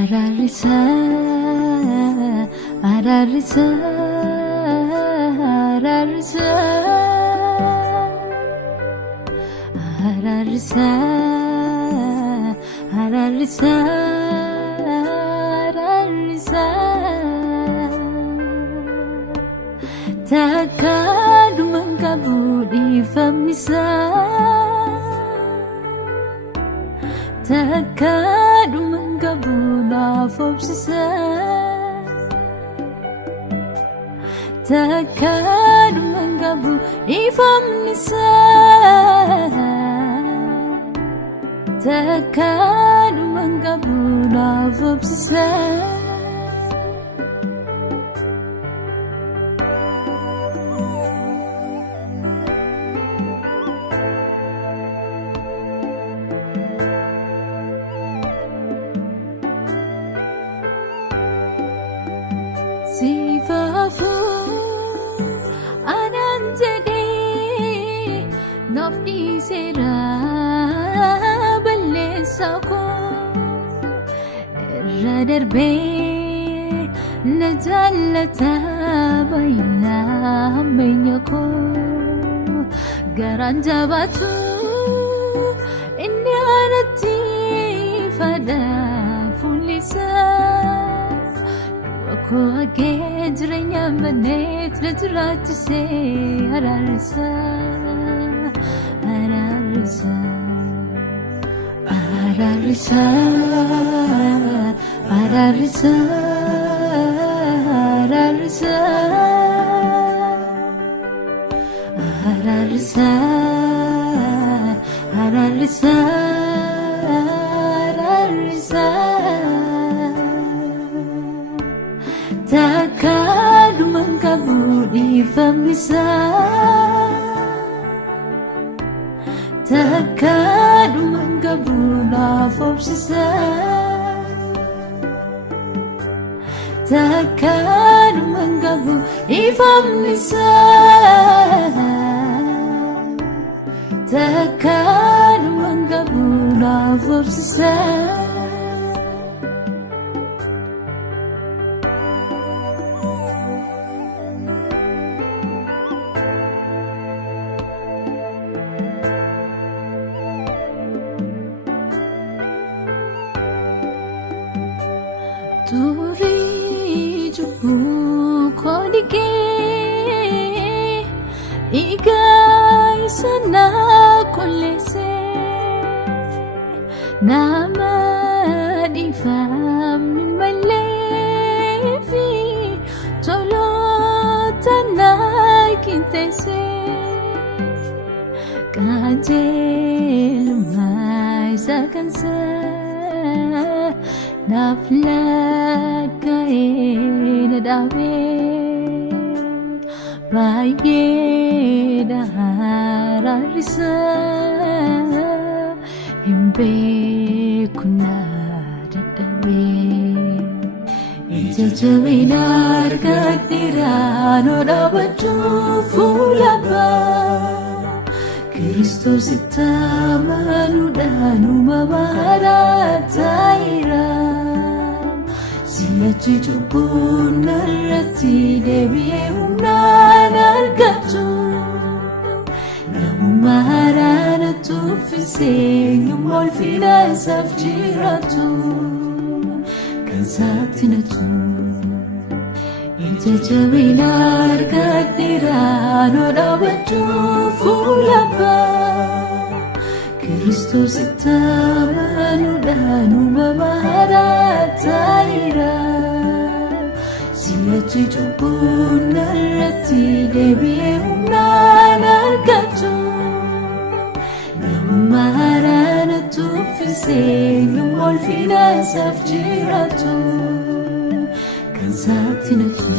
Ararisa, ararisa, ararisa, ararisa, ararisa, ararisa. Takadu mengkabudi famisa, takadu mengkabuna fobsisa, takadu mengkabu ifamisa, takadu mengkabuna fobsisa. Sifafu ananjade nafti sera balesako radarbe najalata bayna menyako garanjabatu inni arati fada fulisa ko agejrenya manet rajrat se ararsa ararsa ararsa ararsa ararsa ararsa ararsa ararsa. Takadu mengkabudi famisa, takadu mengkabuna fobsisa, takadu mengkabu ifamisa, takadu mengkabuna fobsisa. Turi jubu kodike igai sana kolese nama difam nimalefi tolo tanai kintese kajel mai sakansa nafla kain dawe baye daharisa imbe kuna dadawe ijajaminar kadirano dabatu fulaba Kristus itamanu danu mamarataira Siachi jubun narati debiye umnan argatu Namu maharana tufise Yumol fina safjiratu Kansatinatu Ijajaminar kadirano dabatu fulaba Kristus itamanu danu mamarataira Siachi jubun narati debiye umnan argatu Namu maharana tufise Yumol fina safjiratu Kansatinatu